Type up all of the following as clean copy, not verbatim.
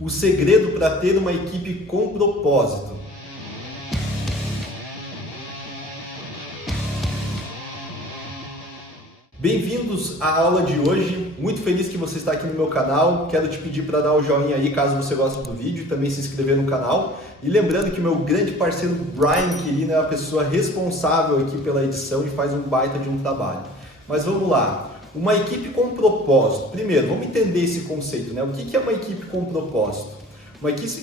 O segredo para ter uma equipe com propósito. Bem-vindos à aula de hoje, muito feliz que você está aqui no meu canal, quero te pedir para dar o joinha aí caso você goste do vídeo e também se inscrever no canal. E lembrando que meu grande parceiro Brian Quirino é a pessoa responsável aqui pela edição e faz um baita de um trabalho. Mas vamos lá, uma equipe com propósito. Primeiro, vamos entender esse conceito, né? O que é uma equipe com propósito?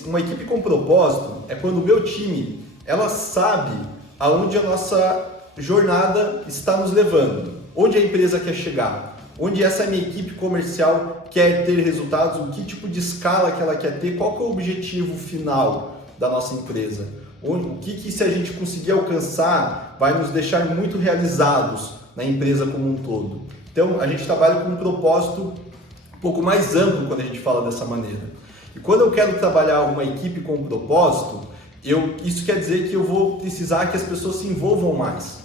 Uma equipe com propósito é quando o meu time, ela sabe aonde a nossa jornada está nos levando, onde a empresa quer chegar, onde essa minha equipe comercial quer ter resultados, o que tipo de escala que ela quer ter, qual que é o objetivo final da nossa empresa, o que se a gente conseguir alcançar vai nos deixar muito realizados na empresa como um todo. Então a gente trabalha com um propósito um pouco mais amplo quando a gente fala dessa maneira. E quando eu quero trabalhar uma equipe com um propósito, isso quer dizer que eu vou precisar que as pessoas se envolvam mais.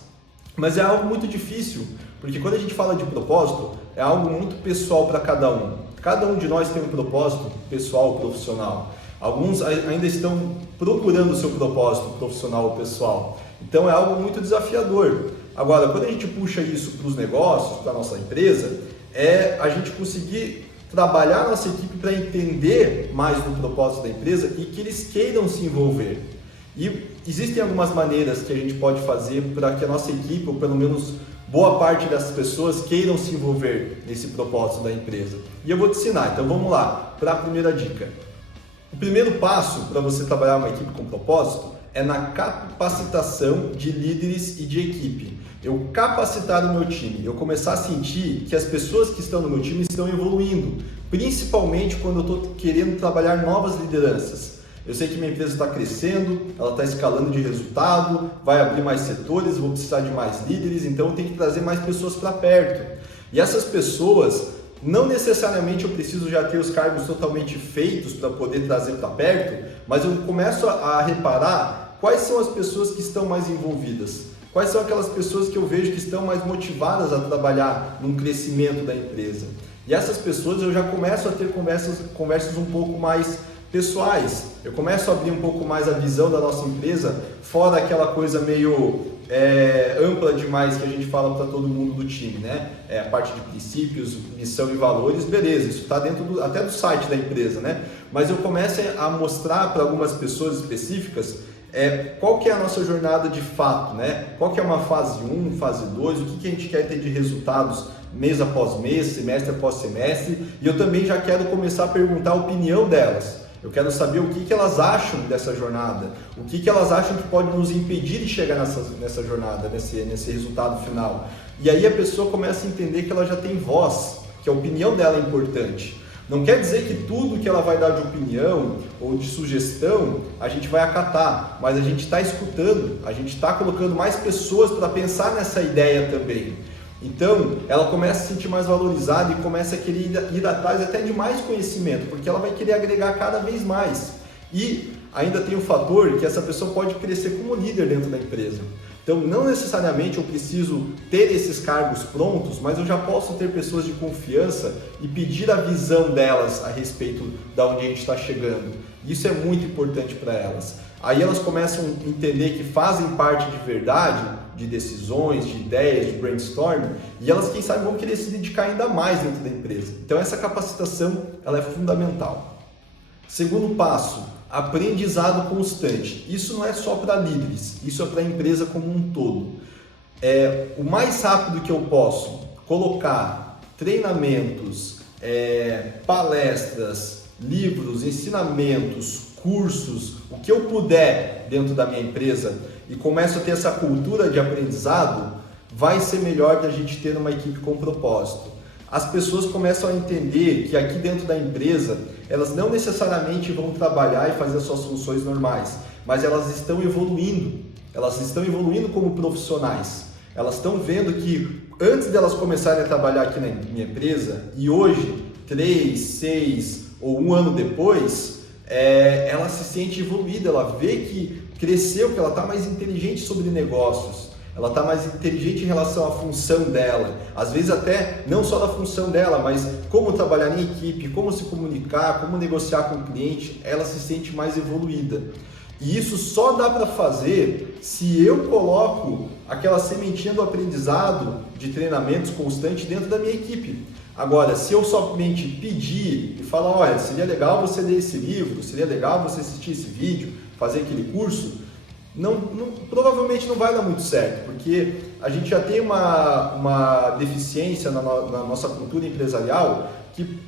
Mas é algo muito difícil, porque quando a gente fala de propósito, é algo muito pessoal para cada um. Cada um de nós tem um propósito pessoal ou profissional. Alguns ainda estão procurando o seu propósito profissional ou pessoal. Então é algo muito desafiador. Agora, quando a gente puxa isso para os negócios, para a nossa empresa, é a gente conseguir trabalhar a nossa equipe para entender mais do propósito da empresa e que eles queiram se envolver. E existem algumas maneiras que a gente pode fazer para que a nossa equipe, ou pelo menos boa parte dessas pessoas, queiram se envolver nesse propósito da empresa. E eu vou te ensinar, então vamos lá para a primeira dica. O primeiro passo para você trabalhar uma equipe com propósito é na capacitação de líderes e de equipe. Eu capacitar o meu time, eu começar a sentir que as pessoas que estão no meu time estão evoluindo, principalmente quando eu estou querendo trabalhar novas lideranças. Eu sei que minha empresa está crescendo, ela está escalando de resultado, vai abrir mais setores, vou precisar de mais líderes, então eu tenho que trazer mais pessoas para perto. E essas pessoas, não necessariamente eu preciso já ter os cargos totalmente feitos para poder trazer para perto, mas eu começo a reparar quais são as pessoas que estão mais envolvidas. Quais são aquelas pessoas que eu vejo que estão mais motivadas a trabalhar num crescimento da empresa? E essas pessoas eu já começo a ter conversas um pouco mais pessoais. Eu começo a abrir um pouco mais a visão da nossa empresa, fora aquela coisa meio ampla demais que a gente fala para todo mundo do time, né? A parte de princípios, missão e valores, beleza, isso está dentro até do site da empresa, né? Mas eu começo a mostrar para algumas pessoas específicas qual que é a nossa jornada de fato, né? Qual que é uma fase 1, fase 2, o que a gente quer ter de resultados mês após mês, semestre após semestre, e eu também já quero começar a perguntar a opinião delas. Eu quero saber o que elas acham dessa jornada, o que elas acham que pode nos impedir de chegar nessa jornada, nesse resultado final. E aí a pessoa começa a entender que ela já tem voz, que a opinião dela é importante. Não quer dizer que tudo que ela vai dar de opinião ou de sugestão a gente vai acatar, mas a gente está escutando, a gente está colocando mais pessoas para pensar nessa ideia também. Então, ela começa a se sentir mais valorizada e começa a querer ir atrás até de mais conhecimento, porque ela vai querer agregar cada vez mais. E ainda tem o fator que essa pessoa pode crescer como líder dentro da empresa. Então, não necessariamente eu preciso ter esses cargos prontos, mas eu já posso ter pessoas de confiança e pedir a visão delas a respeito de onde a gente está chegando. Isso é muito importante para elas. Aí elas começam a entender que fazem parte de verdade, de decisões, de ideias, de brainstorming, e elas, quem sabe, vão querer se dedicar ainda mais dentro da empresa. Então essa capacitação ela é fundamental. Segundo passo, aprendizado constante. Isso não é só para líderes, isso é para a empresa como um todo. O mais rápido que eu posso colocar treinamentos, palestras, livros, ensinamentos, cursos, o que eu puder dentro da minha empresa e começo a ter essa cultura de aprendizado, vai ser melhor da gente ter uma equipe com propósito. As pessoas começam a entender que aqui dentro da empresa, elas não necessariamente vão trabalhar e fazer as suas funções normais, mas elas estão evoluindo como profissionais. Elas estão vendo que antes delas começarem a trabalhar aqui na minha empresa, e hoje, 3, 6 ou 1 ano depois, ela se sente evoluída, ela vê que cresceu, que ela está mais inteligente sobre negócios, ela está mais inteligente em relação à função dela, às vezes até não só da função dela, mas como trabalhar em equipe, como se comunicar, como negociar com o cliente, ela se sente mais evoluída. E isso só dá para fazer se eu coloco aquela sementinha do aprendizado de treinamentos constante dentro da minha equipe. Agora, se eu somente pedir e falar, olha, seria legal você ler esse livro, seria legal você assistir esse vídeo, fazer aquele curso, provavelmente não vai dar muito certo, porque a gente já tem uma deficiência na nossa cultura empresarial, que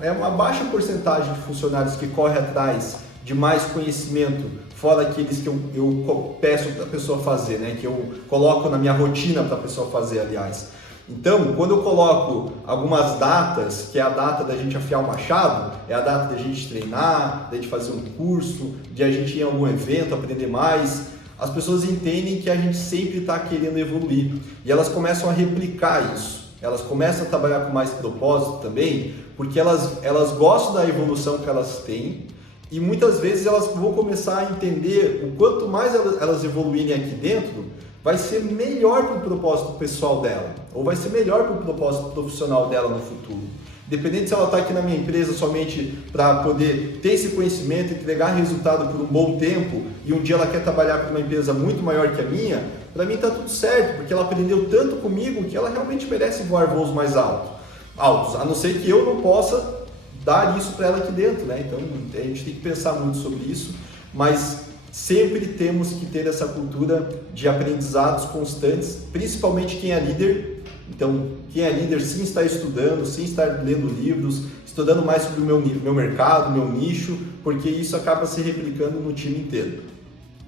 é uma baixa porcentagem de funcionários que corre atrás de mais conhecimento, fora aqueles que eu peço para a pessoa fazer, né? Que eu coloco na minha rotina para a pessoa fazer, aliás. Então, quando eu coloco algumas datas, que é a data da gente afiar o machado, é a data da gente treinar, da gente fazer um curso, de a gente ir em algum evento, aprender mais, as pessoas entendem que a gente sempre está querendo evoluir e elas começam a replicar isso. Elas começam a trabalhar com mais propósito também, porque elas gostam da evolução que elas têm e muitas vezes elas vão começar a entender o quanto mais elas evoluírem aqui dentro, vai ser melhor para o propósito pessoal dela, ou vai ser melhor para o propósito profissional dela no futuro. Independente se ela está aqui na minha empresa somente para poder ter esse conhecimento, entregar resultado por um bom tempo, e um dia ela quer trabalhar para uma empresa muito maior que a minha, para mim está tudo certo, porque ela aprendeu tanto comigo que ela realmente merece voar voos mais altos, a não ser que eu não possa dar isso para ela aqui dentro, né? Então a gente tem que pensar muito sobre isso, mas sempre temos que ter essa cultura de aprendizados constantes, principalmente quem é líder. Então, quem é líder sim está estudando, sim está lendo livros, estudando mais sobre o meu mercado, meu nicho, porque isso acaba se replicando no time inteiro.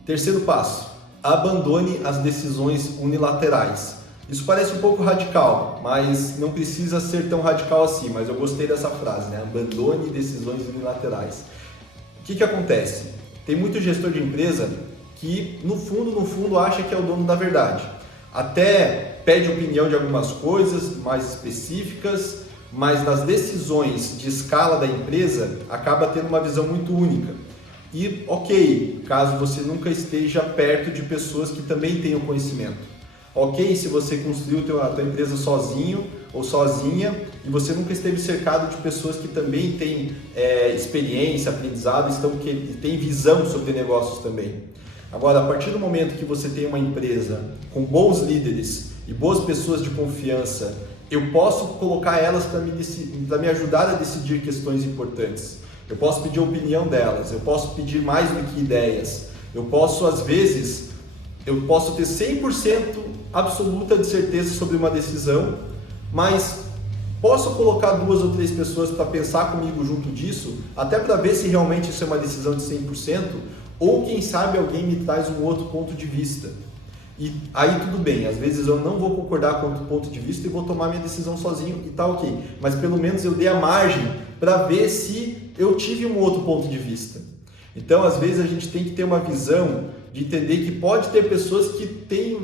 Terceiro passo, abandone as decisões unilaterais. Isso parece um pouco radical, mas não precisa ser tão radical assim, mas eu gostei dessa frase, né? Abandone decisões unilaterais. O que acontece? Tem muito gestor de empresa que, no fundo, acha que é o dono da verdade. Até pede opinião de algumas coisas mais específicas, mas nas decisões de escala da empresa, acaba tendo uma visão muito única. E, ok, caso você nunca esteja perto de pessoas que também tenham conhecimento. Ok, se você construiu a tua empresa sozinho ou sozinha e você nunca esteve cercado de pessoas que também têm experiência, aprendizado, que têm visão sobre negócios também. Agora, a partir do momento que você tem uma empresa com bons líderes e boas pessoas de confiança, eu posso colocar elas para me ajudar a decidir questões importantes. Eu posso pedir a opinião delas, eu posso pedir mais do que ideias. Eu posso, às vezes, ter 100% absoluta de certeza sobre uma decisão, mas posso colocar 2 ou 3 pessoas para pensar comigo junto disso, até para ver se realmente isso é uma decisão de 100%, ou quem sabe alguém me traz um outro ponto de vista. E aí tudo bem, às vezes eu não vou concordar com outro ponto de vista e vou tomar minha decisão sozinho e tá ok, mas pelo menos eu dei a margem para ver se eu tive um outro ponto de vista. Então, às vezes a gente tem que ter uma visão de entender que pode ter pessoas que têm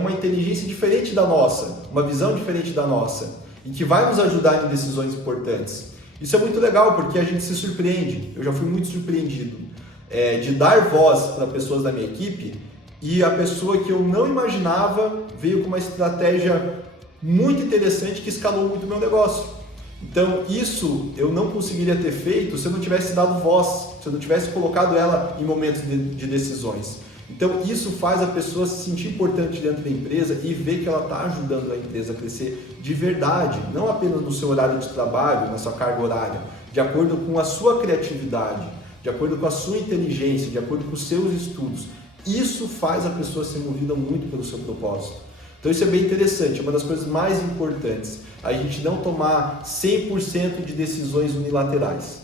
uma inteligência diferente da nossa, uma visão diferente da nossa, e que vai nos ajudar em decisões importantes. Isso é muito legal, porque a gente se surpreende. Eu já fui muito surpreendido de dar voz para pessoas da minha equipe, e a pessoa que eu não imaginava veio com uma estratégia muito interessante que escalou muito o meu negócio. Então, isso eu não conseguiria ter feito se eu não tivesse dado voz, se eu não tivesse colocado ela em momentos de decisões. Então, isso faz a pessoa se sentir importante dentro da empresa e ver que ela está ajudando a empresa a crescer de verdade, não apenas no seu horário de trabalho, na sua carga horária, de acordo com a sua criatividade, de acordo com a sua inteligência, de acordo com os seus estudos. Isso faz a pessoa ser movida muito pelo seu propósito. Então isso é bem interessante, é uma das coisas mais importantes, a gente não tomar 100% de decisões unilaterais.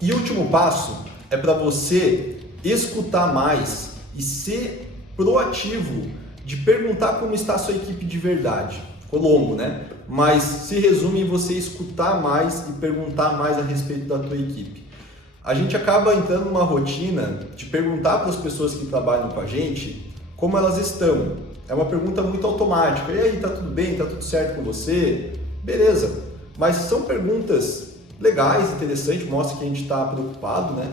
E o último passo é para você escutar mais e ser proativo de perguntar como está a sua equipe de verdade. Ficou longo, né? Mas se resume em você escutar mais e perguntar mais a respeito da tua equipe. A gente acaba entrando numa rotina de perguntar para as pessoas que trabalham com a gente como elas estão. É uma pergunta muito automática. E aí, tá tudo bem? Tá tudo certo com você? Beleza. Mas são perguntas legais, interessantes, mostra que a gente está preocupado, né?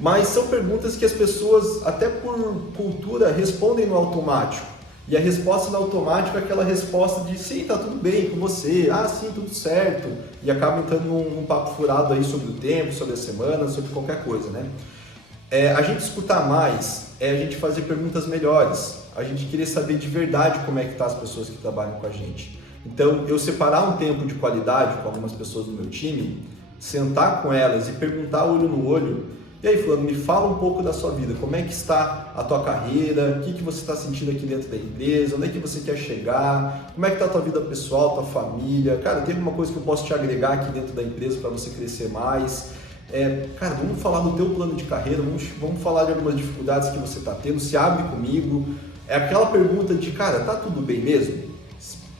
Mas são perguntas que as pessoas, até por cultura, respondem no automático. E a resposta na automática é aquela resposta de sim, tá tudo bem com você, ah, sim, tudo certo. E acaba entrando num papo furado aí sobre o tempo, sobre a semana, sobre qualquer coisa, né? A gente escutar mais é a gente fazer perguntas melhores, a gente querer saber de verdade como é que tá as pessoas que trabalham com a gente. Então, eu separar um tempo de qualidade com algumas pessoas do meu time, sentar com elas e perguntar olho no olho. E aí, fulano, me fala um pouco da sua vida, como é que está a tua carreira, o que você está sentindo aqui dentro da empresa, onde é que você quer chegar, como é que está a tua vida pessoal, tua família, cara, tem alguma coisa que eu posso te agregar aqui dentro da empresa para você crescer mais? Cara, vamos falar do teu plano de carreira, vamos falar de algumas dificuldades que você está tendo, se abre comigo. É aquela pergunta de, cara, tá tudo bem mesmo?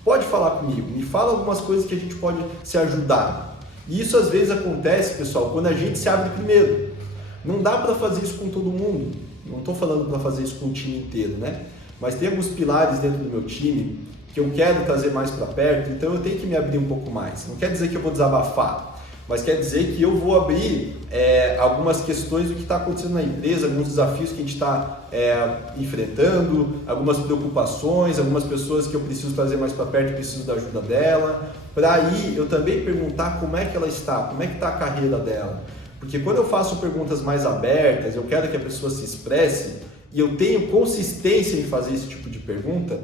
Pode falar comigo, me fala algumas coisas que a gente pode se ajudar. E isso às vezes acontece, pessoal, quando a gente se abre primeiro. Não dá para fazer isso com todo mundo, não estou falando para fazer isso com o time inteiro, né? Mas tem alguns pilares dentro do meu time que eu quero trazer mais para perto, então eu tenho que me abrir um pouco mais. Não quer dizer que eu vou desabafar, mas quer dizer que eu vou abrir algumas questões do que está acontecendo na empresa, alguns desafios que a gente está enfrentando, algumas preocupações, algumas pessoas que eu preciso trazer mais para perto e preciso da ajuda dela, para aí eu também perguntar como é que ela está, como é que está a carreira dela. Porque quando eu faço perguntas mais abertas, eu quero que a pessoa se expresse e eu tenho consistência em fazer esse tipo de pergunta,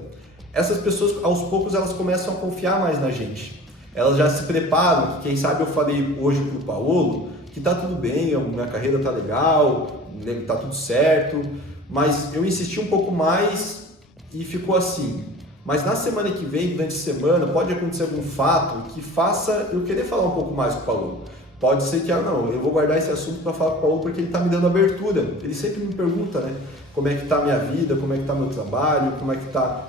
essas pessoas, aos poucos, elas começam a confiar mais na gente. Elas já se preparam, quem sabe eu falei hoje para o Paulo que tá tudo bem, a minha carreira tá legal, tá tudo certo, mas eu insisti um pouco mais e ficou assim. Mas na semana que vem, durante a semana, pode acontecer algum fato que faça eu querer falar um pouco mais com o Paulo. Pode ser que, não, eu vou guardar esse assunto para falar com o Paulo porque ele está me dando abertura. Ele sempre me pergunta, né, como é que está a minha vida, como é que está meu trabalho, como é que está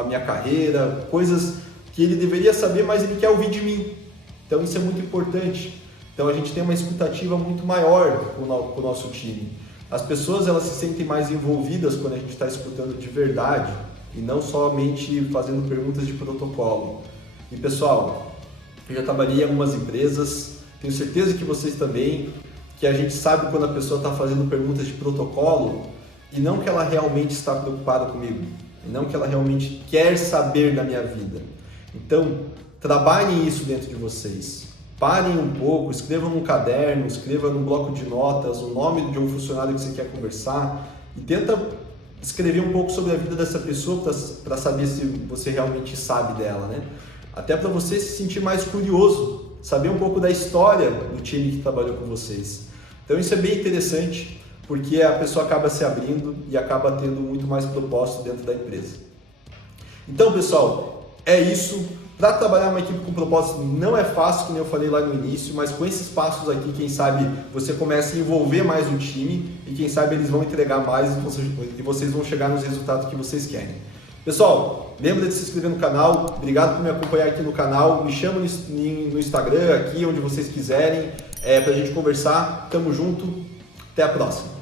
a minha carreira, coisas que ele deveria saber, mas ele quer ouvir de mim. Então isso é muito importante. Então a gente tem uma escutativa muito maior com o nosso time. As pessoas, elas se sentem mais envolvidas quando a gente está escutando de verdade e não somente fazendo perguntas de protocolo. E pessoal, eu já trabalhei em algumas empresas, tenho certeza que vocês também, que a gente sabe quando a pessoa está fazendo perguntas de protocolo e não que ela realmente está preocupada comigo, e não que ela realmente quer saber da minha vida. Então, trabalhem isso dentro de vocês. Parem um pouco, escrevam num caderno, escrevam num bloco de notas o nome de um funcionário que você quer conversar e tenta escrever um pouco sobre a vida dessa pessoa para saber se você realmente sabe dela, né? Até para você se sentir mais curioso, saber um pouco da história do time que trabalhou com vocês. Então isso é bem interessante, porque a pessoa acaba se abrindo e acaba tendo muito mais propósito dentro da empresa. Então, pessoal, é isso. Para trabalhar uma equipe com propósito não é fácil, como eu falei lá no início, mas com esses passos aqui, quem sabe você começa a envolver mais o time e quem sabe eles vão entregar mais e vocês vão chegar nos resultados que vocês querem. Pessoal, lembra de se inscrever no canal, obrigado por me acompanhar aqui no canal, me chama no Instagram, aqui onde vocês quiserem, pra gente conversar, tamo junto, até a próxima.